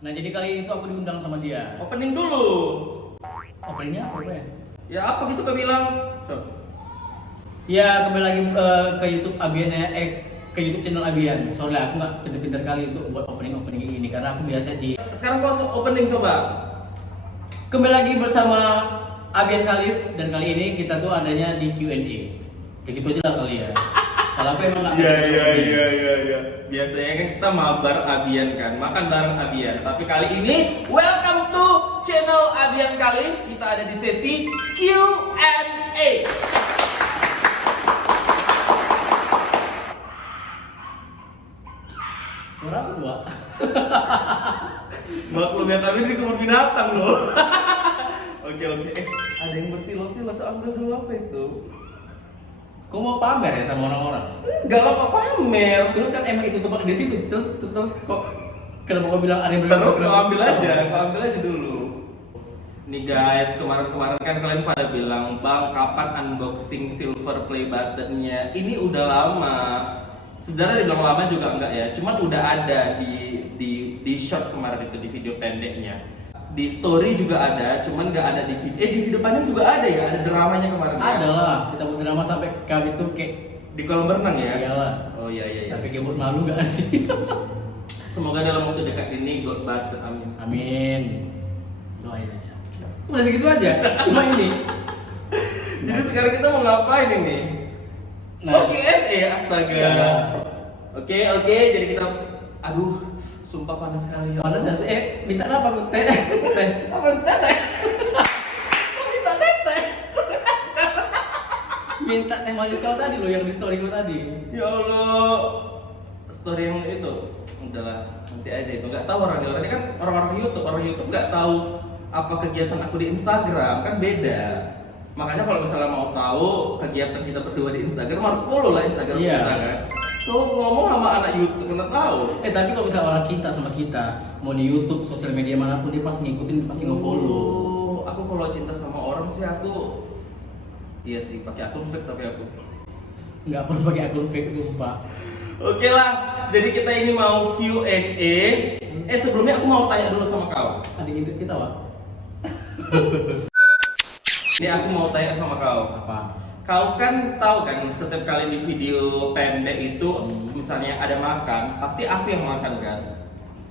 Nah jadi kali itu aku diundang sama dia. Opening dulu. Openingnya apa ya? Ya apa gitu kau bilang? So. Ya kembali lagi ke YouTube Abian ke YouTube channel Abian. Soalnya aku nggak pinter-pinter kali untuk buat opening ini karena aku biasa di. Sekarang kau opening coba. Kembali lagi bersama Abian Khalif dan kali ini kita tuh adanya di Q&A. Ya gitu aja lah kali ya. Kalau aku emang nggak. Iya. Biasanya kan kita mabar Abian kan, makan bareng Abian. Tapi kali ini welcome to channel Abian Khalif. Kita ada di sesi Q&A. Suara aku dua. Maklum ya kami di kebun binatang loh. Oke. Ada yang bersilo-silo, ambil dulu apa itu? Kau mau pamer ya sama orang-orang? Enggak apa pamer. Terus kan emang itu tempat di situ. Terus kok kenapa kau bilang ada yang Terus kau ambil aja dulu. Nih guys, kemarin kan kalian pada bilang, "Bang, kapan unboxing silver play buttonnya?" Ini udah lama. Sebenarnya dibilang lama juga enggak ya, cuman udah ada di short kemarin itu di video pendeknya. Di story juga ada, cuman nggak ada di video panjang juga ada ya, ada dramanya kemarin. Ada lah, kita buat drama sampai kami tuh kayak Di kolam renang ya? iyalah. Oh iya. Sampai kayak buat malu nggak sih? Semoga dalam waktu dekat ini God button, amin. Amin. Doain aja. Udah segitu aja. Cuma ini. Jadi sekarang kita mau ngapain ini? Nah. Q&A, astaga. Iya. Oke, jadi kita, aduh, sumpah panas sekali. Mana sih? Minta apa Bu? Teh. Apa teteh? Minta teteh. Minta teh manis kau tadi loh yang di story kau tadi. Ya Allah, story yang itu, udahlah nanti aja itu. Nggak tahu orang kan orang YouTube nggak tahu apa kegiatan aku di Instagram, kan beda. Makanya kalau misalnya mau tahu kegiatan kita berdua di Instagram harus follow lah Instagram Iya. kita kan. Kau ngomong sama anak YouTube kena tahu. Tapi kalau misalnya orang cinta sama kita, mau di YouTube, sosial media manapun dia pasti ngikutin, pasti nge-follow. Oh, aku kalau cinta sama orang sih aku, iya sih pakai akun fake tapi aku. Nggak perlu pakai akun fake sumpah. Oke lah, jadi kita ini mau Q&A. Sebelumnya aku mau tanya dulu sama kau. Ada gitu kita Pak. Ini aku mau tanya sama kau. Apa? Kau kan tahu kan setiap kali di video pendek itu misalnya ada makan, pasti aku yang makan kan?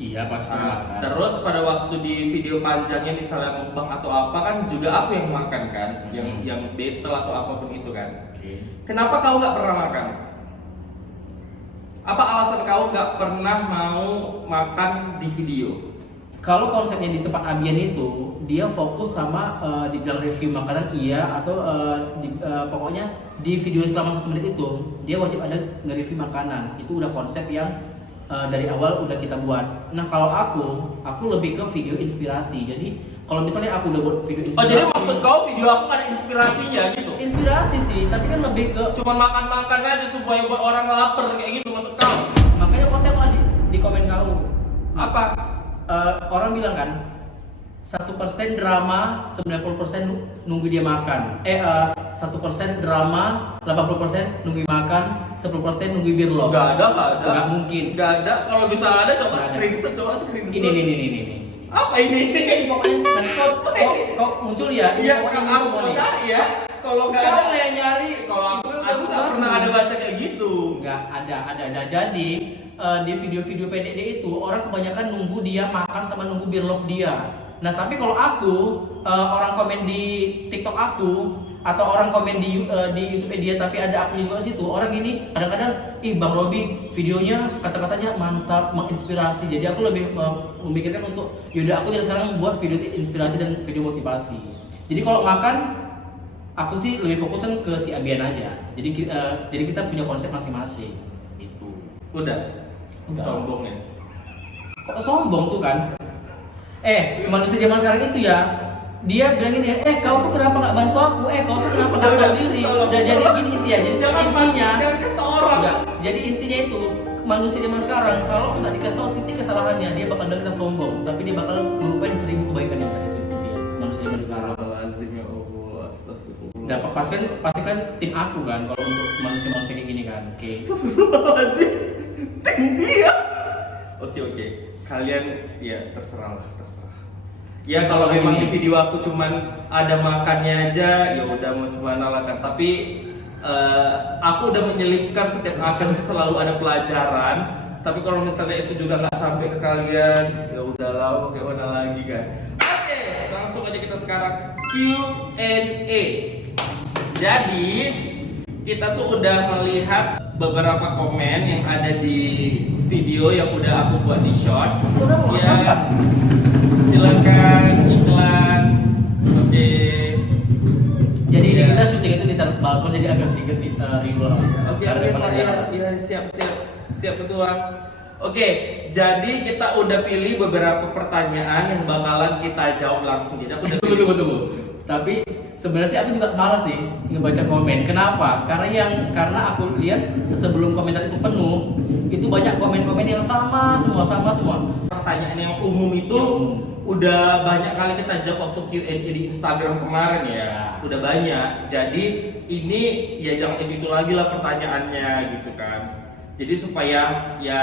Iya pasti makan. Terus pada waktu di video panjangnya misalnya mukbang atau apa kan juga aku yang makan kan? Yang battle atau apapun itu kan? Oke. Kenapa kau nggak pernah makan? Apa alasan kau nggak pernah mau makan di video? Kalau konsepnya di tempat Abian itu dia fokus sama di dalam review makanan iya atau pokoknya di video selama 1 menit itu dia wajib ada nge-review makanan. Itu udah konsep yang dari awal udah kita buat. Nah kalau aku lebih ke video inspirasi. Jadi kalau misalnya aku udah buat video inspirasi. Oh jadi maksud kau video aku ada inspirasinya gitu? Inspirasi sih, tapi kan lebih ke Cuman makan-makan aja supaya buat orang lapar kayak gitu maksud kau? makanya konten lah di komen kau. Apa? Orang bilang kan 1% drama, 90% nunggu dia makan. 1% drama, 80% nunggu makan, 10% nunggu beer love. Gak ada. Nggak mungkin. Gak ada. Kalau misalnya ada coba Nggak ada. screenshot. Ini. Apa ini? Ini pokoknya nanti kau muncul ya. Ini Iya, pokoknya ini harus semua nih. cari ya. Kalau nggak Kau ada, yang nyari. kalau itu kan aku nggak tugas pernah lu. ada baca kayak gitu. Nggak ada. Jadi di video-video pendek dia itu orang kebanyakan nunggu dia makan sama nunggu beer love dia. Nah tapi kalau aku orang komen di TikTok aku atau orang komen di YouTube dia tapi ada aku juga di situ orang ini kadang-kadang Bang Robi videonya kata-katanya mantap menginspirasi jadi aku lebih memikirkan untuk yaudah aku dari sekarang buat video inspirasi dan video motivasi. Jadi kalau makan aku sih lebih fokusin ke si Abian aja. Jadi kita punya konsep masing-masing itu. Udah. Udah. Sombong ya. Kok sombong tuh kan? Manusia zaman sekarang itu ya dia bilang gini, kau tuh kenapa nggak bantu aku? Kau tuh kenapa nggak tahu diri? Udah jadi gini intinya. Jadi intinya, Jangan kasih tau orang. enggak, jadi intinya itu manusia zaman sekarang kalau nggak dikasih tahu titik kesalahannya dia bakal bilang kita sombong, tapi dia bakal melupain 1000 kebaikan yang ada itu intinya manusia zaman sekarang. Lazim ya Allah, astagfirullah. Dapat pasti kan tim aku kan kalau untuk manusia kayak gini kan. Oke. Astagfirullahaladzim. Tim dia. Oke. kalian ya terserah lah, terserah. Ya kalau memang di video aku cuman ada makannya aja, ya udah mau gimana lah kan. Tapi aku udah menyelipkan setiap makan selalu ada pelajaran. Tapi kalau misalnya itu juga nggak sampai ke kalian, ya udahlah, mau kayak mana lagi kan. Oke, langsung aja kita sekarang Q&A. Jadi kita tuh udah melihat beberapa komen yang ada di video yang udah aku buat di short. Ya, silakan iklan. Oke. Jadi ini kita syuting itu di teras balkon, jadi agak sedikit riuh. Oke, ya siap ketua. Oke, jadi kita udah pilih beberapa pertanyaan yang bakalan kita jawab langsung. Jadi aku udah Tunggu. Tapi sebenarnya sih aku juga malas sih ngebaca komen. Kenapa? Karena aku lihat sebelum komentar itu penuh, itu banyak komen-komen yang sama semua. Pertanyaan yang umum itu udah banyak kali kita jawab waktu Q&A di Instagram kemarin ya. Udah banyak. Jadi ini ya jangan itu lagi lah pertanyaannya gitu kan. Jadi supaya ya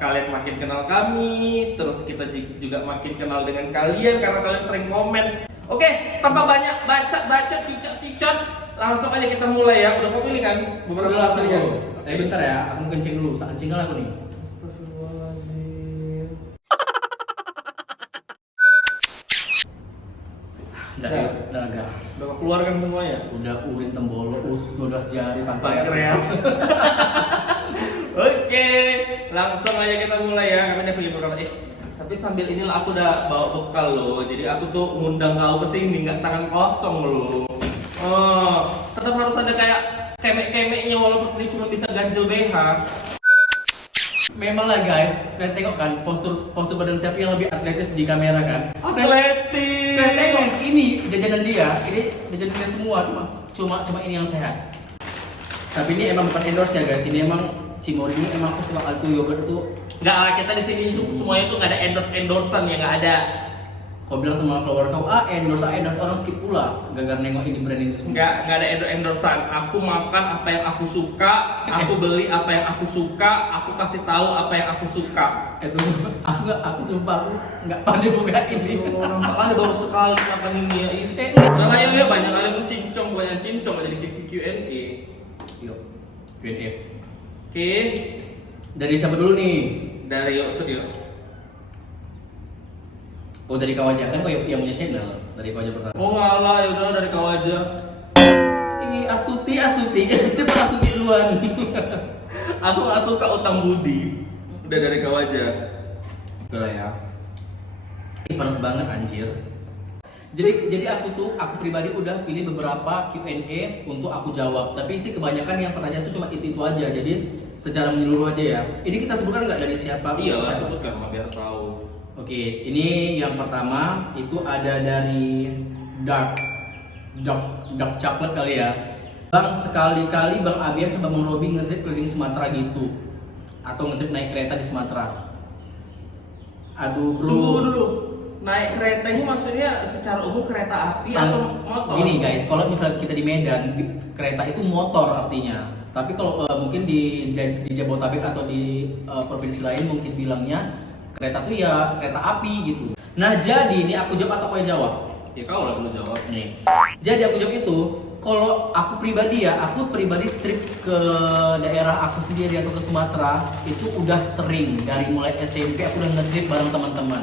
kalian makin kenal kami, terus kita juga makin kenal dengan kalian karena kalian sering komen. Oke, tanpa banyak baca cicot, langsung aja kita mulai ya. Udah mau pilih kan? Beberapa langsung ya. Bentar ya, aku kencing dulu. Kencing aku nih. Astagfirullahaladzim. Udah agak. Udah keluar kan semuanya? Udah urin tembolo, usus 12 jari, Pankreas. Oke, langsung aja kita mulai ya. Kami udah pilih beberapa. Tapi sambil inilah aku udah bawa bekal loh. Jadi aku tuh ngundang kau ke sini nggak tangan kosong loh. Oh, tetap harus ada kayak kemek-kemeknya walaupun ini cuma bisa ganjel BH. Memang lah guys, kalian tengok kan postur badan siapa yang lebih atletis di kamera kan? Atletis. Kalian tengok ini jajanan dia semua cuma ini yang sehat. Tapi ini emang bukan endorse ya guys, ini emang Cimory ini emang aku suka Alto yogurt itu. Nggak lah, kita di sini semuanya tuh nggak ada endorsean ya, nggak ada. Kau bilang sama follower kau endorse orang skip pula gara-gara nengok ini brand ini semua. Nggak ada endorsean. Aku makan apa yang aku suka, aku beli apa yang aku suka, aku kasih tahu apa yang aku suka. Itu aku sumpah aku nggak pandai buka ini. Nampak ada baru sekali makan ini ya. Nah, ya banyak kali cincong jadi Q&A. Yuk, Q&A. Oke, Dari siapa dulu nih? dari Studio. Oh dari kau aja kan kau yang punya channel. Dari kau aja pertama. Oh ngalah, ya udah dari kau aja. Ih Astuti cepat Astuti duluan. Aku nggak suka utang budi. Udah dari kau aja. Udah ya. Ini panas banget anjir. Jadi aku pribadi udah pilih beberapa Q&A untuk aku jawab. Tapi sih kebanyakan yang pertanyaan tuh cuma itu aja. Jadi secara menyeluruh aja ya. Ini kita sebutkan nggak dari siapa? Iya lah, sebutkan mah biar tahu. Oke, ini yang pertama itu ada dari Dark Chocolate kali ya. Bang, sekali-kali Bang Abian sama Bang Robi ngetrip keliling Sumatera gitu. Atau ngetrip naik kereta di Sumatera. Aduh bro. Tunggu dulu. Naik kereta ini maksudnya secara umum kereta api atau motor? Gini guys, kalau misalnya kita di Medan, kereta itu motor artinya. Tapi kalau mungkin di Jabodetabek atau di provinsi lain mungkin bilangnya kereta tuh ya kereta api gitu. Nah jadi ini aku jawab atau kau yang jawab? Ya kau lah dulu jawab. Nih. Jadi aku jawab itu, kalau aku pribadi trip ke daerah aku sendiri atau ke Sumatera itu udah sering. Dari mulai SMP aku udah nge-trip bareng teman-teman.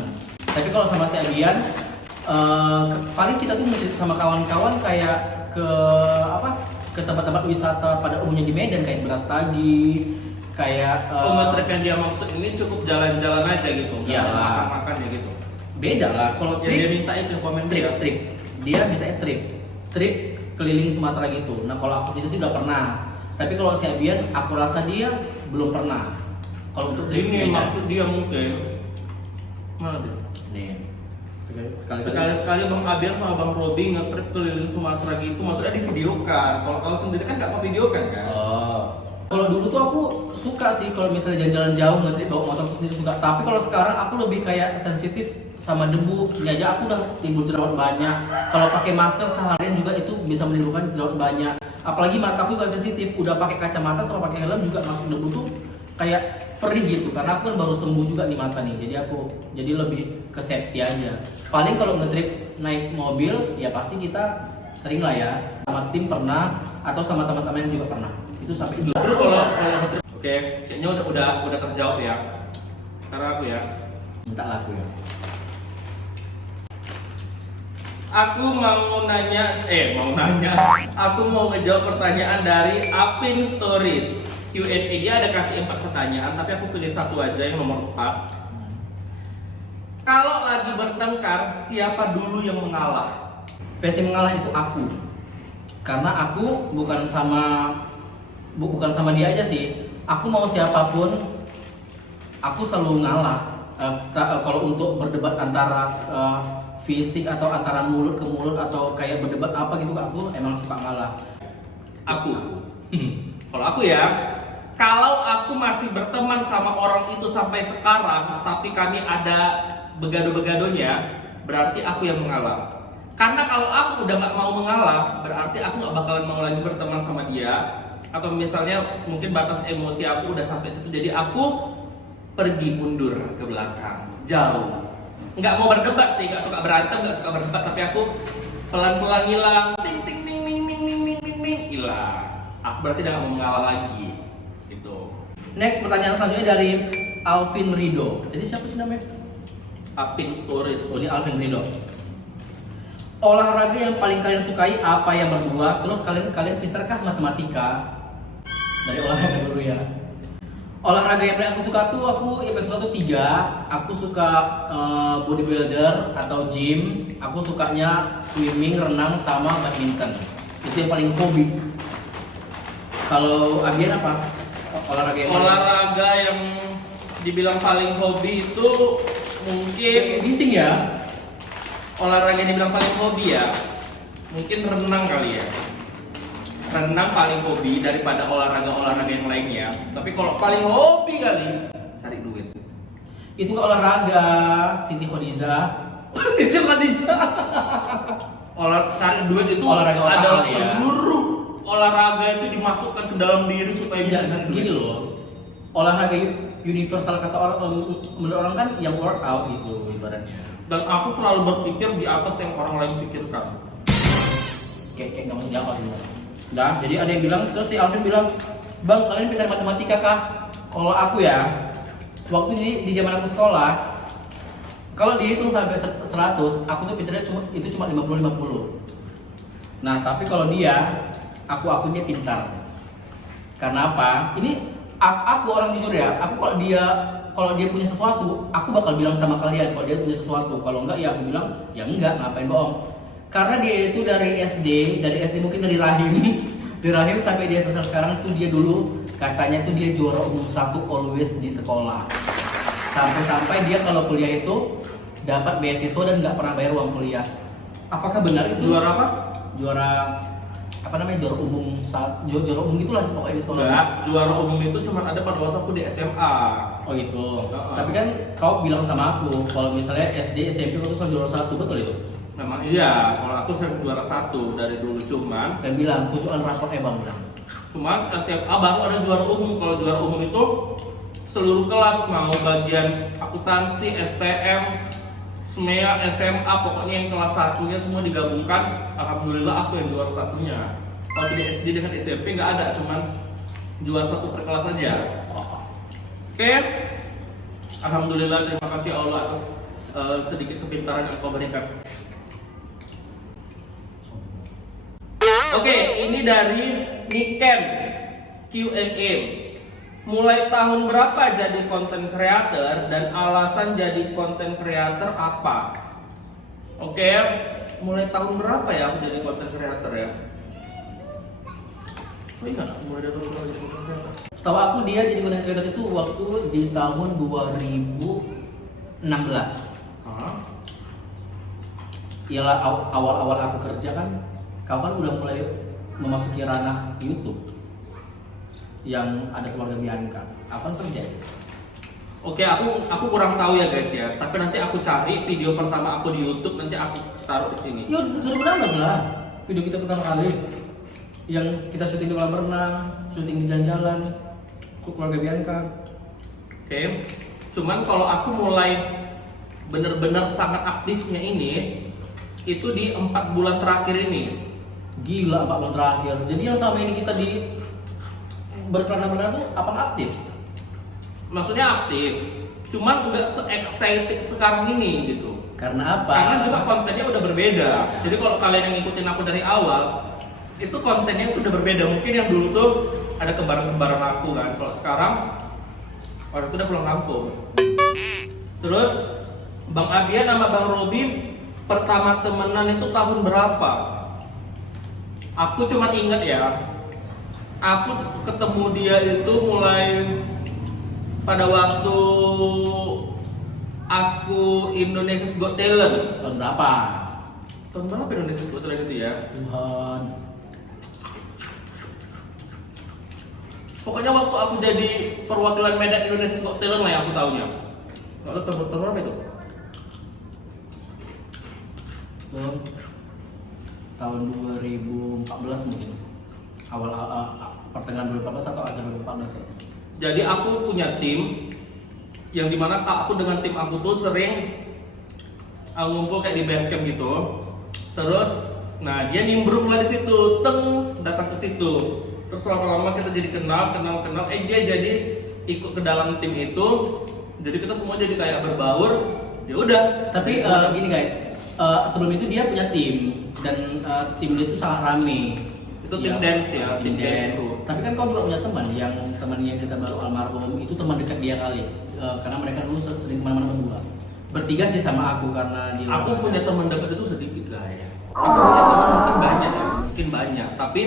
Tapi kalau sama si Abian, paling kita tuh nge-trip sama kawan-kawan kayak ke tempat-tempat wisata pada umumnya di Medan kayak Brastagi, kayak nge-trip yang dia maksud ini cukup jalan-jalan aja gitu, nggak ada makan-makan ya gitu. Beda lah, kalau Ya, trip dia minta itu komen trip. Dia minta trip keliling Sumatera gitu. Nah kalau aku itu sih udah pernah. Tapi kalau si Abian, aku rasa dia belum pernah. Kalau untuk trip ini beda. maksud dia mungkin mana dia? Nih, Sekali-sekali Bang Abian sama Bang Robi nge-trip keliling Sumatera gitu, maksudnya di video kan. Kalau kau sendiri kan nggak mau video kan? Oh. Kalau dulu tuh aku suka sih kalau misalnya jalan-jalan jauh nge-trip bawa motor sendiri suka. Tapi kalau sekarang aku lebih kayak sensitif sama debu. Ini aja aku udah timbul jerawat banyak. Kalau pakai masker seharian juga itu bisa menimbulkan jerawat banyak. Apalagi mataku juga sensitif. Udah pakai kacamata sama pakai helm juga masuk debu tuh kayak perih gitu karena aku kan baru sembuh juga nih mata nih, jadi lebih ke safety aja. Paling kalau ngetrip naik mobil ya pasti kita sering lah ya, sama tim pernah atau sama teman-teman juga pernah, itu sampai itu. Justru kalau oke, kayaknya udah terjawab ya. Sekarang aku ya. Minta lah aku ya. Aku mau nanya. Aku mau ngejawab pertanyaan dari Apin Stories. Q&A, dia ada kasih 4 pertanyaan, tapi aku pilih satu aja yang nomor 4. Kalau lagi bertengkar, siapa dulu yang mengalah? Versi mengalah itu aku, karena aku bukan sama dia aja sih. Aku mau siapapun, aku selalu ngalah. Kalau untuk berdebat antara fisik atau antara mulut ke mulut atau kayak berdebat apa gitu, aku emang suka ngalah. Aku. Kalau aku ya, kalau aku masih berteman sama orang itu sampai sekarang, tapi kami ada begado-begadonya, berarti aku yang mengalah. Karena kalau aku udah nggak mau mengalah, berarti aku nggak bakalan mau lagi berteman sama dia. Atau misalnya mungkin batas emosi aku udah sampai situ, jadi aku pergi mundur ke belakang, jauh. Nggak mau berdebat sih, nggak suka berantem, nggak suka berdebat, tapi aku pelan-pelan hilang, ting ting ting ting ting ting ting ting hilang. Aku berarti udah nggak mau mengalah lagi, gitu. Next, pertanyaan selanjutnya dari Alvin Rido. Jadi siapa sih namanya? Apin Stories. Oh, ini Alvin Rido. Olahraga yang paling kalian sukai apa yang berdua? Terus kalian pinterkah matematika? Dari olahraga dulu ya. Olahraga yang paling aku suka tuh, yang paling suka tuh 3. Aku suka bodybuilder atau gym. Aku sukanya swimming, renang, sama badminton. Itu yang paling hobi. Kalau Abian apa? Olahraga yang dibilang paling hobi itu mungkin kayak bising ya. Olahraga yang dibilang paling hobi ya, mungkin renang kali ya. Renang paling hobi daripada olahraga yang lainnya. Tapi kalau paling hobi kali, cari duit. Itu ke olahraga, Siti Khadijah. Siti Khadijah. Cari duit itu Olahraga adalah ya. seluruh olahraga itu dimasukkan ke dalam diri supaya bisa cari duit. Gini loh, olahraga universal kata orang, menurut orang kan yang workout gitu ibaratnya. Dan aku selalu berpikir di atas yang orang lain pikirkan. Kayak nggak mau jawab gitu. Nah, jadi ada yang bilang, terus si Alvin bilang, "Bang, kalian pintar matematika kah?" Kalau aku ya, waktu di zaman aku sekolah, kalau dihitung sampai 100, aku tuh pintarnya cuma 50-50. Nah, tapi kalau dia, aku akunnya pintar. Karena apa? Ini aku orang jujur ya. Aku kalau dia punya sesuatu, aku bakal bilang sama kalian kalau dia punya sesuatu. Kalau enggak ya aku bilang, ya enggak, ngapain bohong. Karena dia itu dari SD mungkin dari rahim. Dari rahim sampai dia selesai sekarang tuh dia dulu katanya tuh dia juara umum 1 always di sekolah. Sampai dia kalau kuliah itu dapat beasiswa dan nggak pernah bayar uang kuliah. Apakah benar itu? Juara apa? Juara juara umum juara umum gitulah pokoknya di sekolah. Enggak, juara umum itu cuma ada pada waktu aku di SMA. Oh gitu. Tapi kan kau bilang sama aku kalau misalnya SD SMP itu juara 1, betul itu? Memang iya, kalau aku sering juara 1 dari dulu, cuman Dan bilang tujuan rapor Bang bilang. Cuman SMA baru ada juara umum. Kalau juara umum itu seluruh kelas, mau bagian akuntansi, STM, SMEA, SMA, pokoknya yang kelas 1-nya semua digabungkan. Alhamdulillah aku yang juara 1-nya. Kalau di SD dengan SMP nggak ada, cuman juara 1 per kelas aja. Oke. Alhamdulillah, terima kasih Allah atas sedikit kepintaran yang kau berikan. Oke, ini dari Niken Q&A. Mulai tahun berapa jadi content creator dan alasan jadi content creator apa? Oke, mulai tahun berapa ya aku jadi content creator ya? Oh iya, mulai dari tahun berapa jadi content creator? Setahu aku dia jadi content creator itu waktu di tahun 2016. Hah? Ialah awal-awal aku kerja kan, kau kan udah mulai memasuki ranah YouTube yang ada keluarga Bianca. Apa yang terjadi? Oke, aku kurang tahu ya guys ya. Tapi nanti aku cari video pertama aku di YouTube, nanti aku taruh di sini. Ya 2016 lah, video kita pertama kali yang kita syuting di kolam renang, syuting di jalan-jalan, keluarga Bianca. Oke. Cuman kalau aku mulai bener-bener sangat aktifnya ini itu di 4 bulan terakhir ini. Gila 4 bulan terakhir. Jadi yang selama ini kita di berkelana-kelana tuh apa aktif? Maksudnya aktif, cuman nggak se-excited sekarang ini gitu. Karena apa? Karena juga kontennya udah berbeda. Jadi kalau kalian yang ngikutin aku dari awal, itu kontennya itu udah berbeda. Mungkin yang dulu tuh ada kembaran-kembaran aku kan. Kalau sekarang orang itu udah pulang kampung. Terus Bang Abian sama Bang Robi pertama temenan itu tahun berapa? Aku cuma ingat ya, aku ketemu dia itu mulai pada waktu aku Indonesia's Got Talent. Tahun berapa? Tahun berapa Indonesia's Got Talent itu ya? Tuhan. Pokoknya waktu aku jadi perwakilan Medan Indonesia's Got Talent lah yang aku tahunya. Nggak tahu tahun berapa itu? Tahun 2014 mungkin. Awal pertengahan 2014 atau akhir 2014 ya. Jadi aku punya tim yang dimana aku dengan tim aku tuh sering ngumpul kayak di base camp gitu. Terus, nah dia nimbrung lah di situ, datang ke situ. Terus lama-lama kita jadi kenal. Dia jadi ikut ke dalam tim itu. Jadi kita semua jadi kayak berbaur. Ya udah. Tapi gini guys, sebelum itu dia punya tim dan tim dia itu sangat rame. Itu tim dance ya, tim dance. itu. Tapi kan kau juga punya teman yang kita baru almarhum itu teman dekat dia kali, karena mereka dulu sering kemana-mana berdua. Bertiga sih sama aku karena dia. Aku punya teman dekat itu sedikit guys. Aku punya teman mungkin banyak, tapi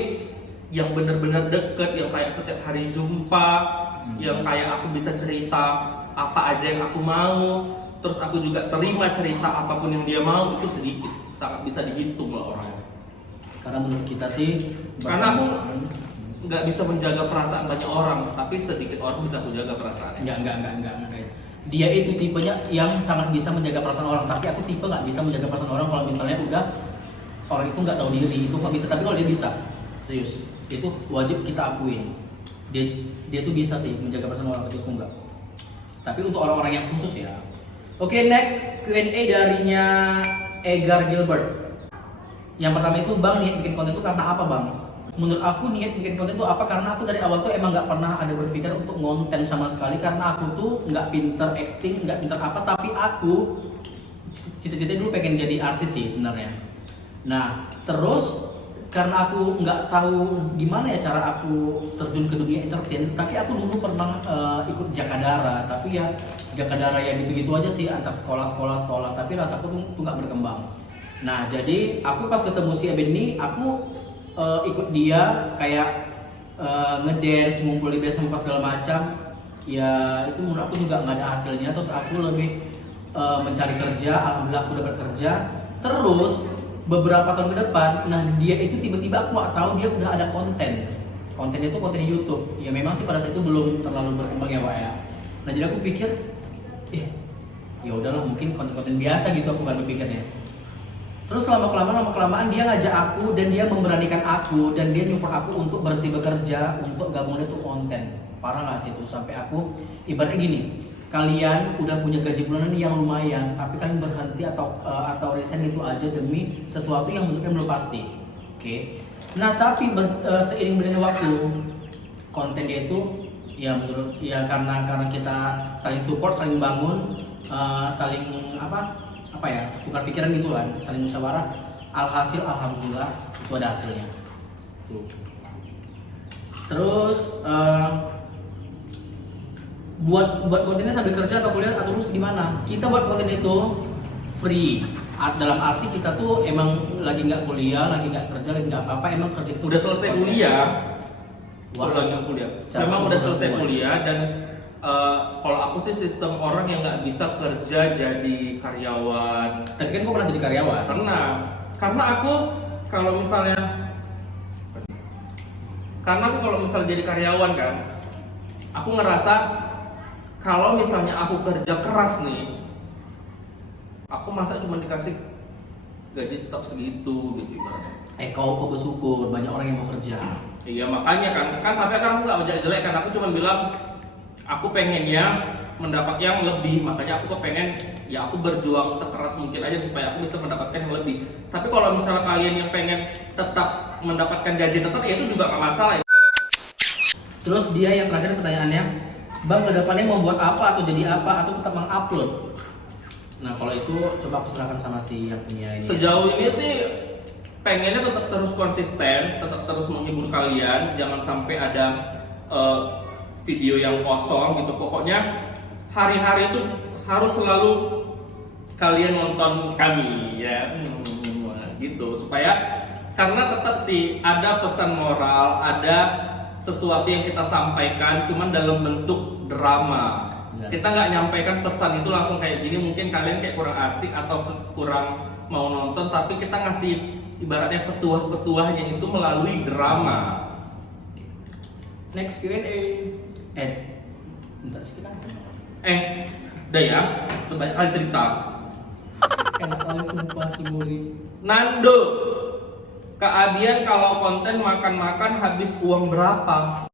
yang benar-benar deket, yang kayak setiap hari jumpa, yang kayak aku bisa cerita apa aja yang aku mau, terus aku juga terima cerita apapun yang dia mau, itu sedikit, sangat bisa dihitung lah orangnya. Karena menurut kita sih, karena aku nggak bisa menjaga perasaan banyak orang, tapi sedikit orang bisa aku jaga perasaan. Enggak guys. Dia itu tipenya yang sangat bisa menjaga perasaan orang, tapi aku tipe nggak bisa menjaga perasaan orang kalau misalnya udah orang itu nggak tahu diri, itu nggak bisa. Tapi kalau dia bisa, serius, itu wajib kita akuin. Dia tuh bisa sih menjaga perasaan orang, tapi aku enggak. Tapi untuk orang-orang yang khusus ya. Oke, next Q&A darinya Egar Gilbert. Yang pertama itu, Bang, niat bikin konten itu karena apa, Bang? Menurut aku niat bikin konten itu apa? Karena aku dari awal tuh emang nggak pernah ada berpikir untuk ngonten sama sekali. Karena aku tuh nggak pinter acting, nggak pinter apa. Tapi aku cita-cita dulu pengen jadi artis sih sebenarnya. Nah, terus karena aku nggak tahu gimana ya cara aku terjun ke dunia entertain. Tapi aku dulu pernah ikut Jakadara. Tapi ya Jakadara ya gitu-gitu aja sih, antar sekolah. Tapi rasaku tuh nggak berkembang. Nah, jadi aku pas ketemu si Eben ini, aku ikut dia kayak ngedance, ngumpul di base apa segala macam. Ya itu menurut aku juga nggak ada hasilnya. Terus aku lebih mencari kerja. Alhamdulillah aku dapat kerja. Terus beberapa tahun ke depan, nah dia itu tiba-tiba aku nggak tahu dia udah ada konten. Kontennya itu konten YouTube. Ya memang sih pada saat itu belum terlalu berkembang ya Pak ya. Nah jadi aku pikir, ya udahlah mungkin konten-konten biasa gitu aku kan berpikirnya. Terus lama kelamaan dia ngajak aku dan dia memberanikan aku dan dia nyupport aku untuk berhenti bekerja untuk gabung itu konten. Parah nggak sih itu, sampai aku ibaratnya gini, kalian udah punya gaji bulanan yang lumayan tapi kalian berhenti atau resign gitu aja demi sesuatu yang menurutnya belum pasti. Oke. Nah tapi seiring berjalannya waktu konten dia itu ya menurut ya karena kita saling support, saling bangun, saling apa ya, tukar pikiran gitu kan, saling musyawarah. Alhasil alhamdulillah itu ada hasilnya. Tuh. Terus buat kontennya sambil kerja atau kuliah atau lulus gimana? Kita buat konten itu free. Dalam arti kita tuh emang lagi nggak kuliah, lagi nggak kerja, lagi nggak apa-apa, emang kerja itu udah selesai kuliah. kuliah. Memang udah selesai kuliah dan kalau aku sih sistem orang yang nggak bisa kerja jadi karyawan. Tapi kan kok pernah jadi karyawan? Pernah. Karena aku kalau misalnya jadi karyawan kan, aku ngerasa kalau misalnya aku kerja keras nih, aku masa cuma dikasih gaji tetap segitu gitu ibaratnya. Kau bersyukur banyak orang yang mau kerja. Iya makanya kan tapi kan aku nggak jelek kan, aku cuma bilang aku pengennya mendapat yang lebih, makanya aku kepengen ya aku berjuang sekeras mungkin aja supaya aku bisa mendapatkan yang lebih. Tapi kalau misalnya kalian yang pengen tetap mendapatkan gaji tetap, ya itu juga nggak masalah. Terus dia yang terakhir pertanyaannya, Bang kedepannya mau buat apa atau jadi apa atau tetap mengupload? Nah kalau itu coba aku serahkan sama si yang punya ini. Sejauh ini sih pengennya tetap terus konsisten, tetap terus menghibur kalian, jangan sampai ada video yang kosong gitu. Pokoknya hari-hari itu harus selalu kalian nonton kami ya, gitu supaya karena tetap sih ada pesan moral, ada sesuatu yang kita sampaikan, cuman dalam bentuk drama. Kita nggak nyampaikan pesan itu langsung kayak gini, mungkin kalian kayak kurang asik atau kurang mau nonton, tapi kita ngasih ibaratnya petuah-petuahnya itu melalui drama. Next Q&A. Bentar sih kita. Udah ya, sebanyak kali cerita. Enak kali sumpah si Muri. Nando, Kak Abian kalau konten makan-makan habis uang berapa?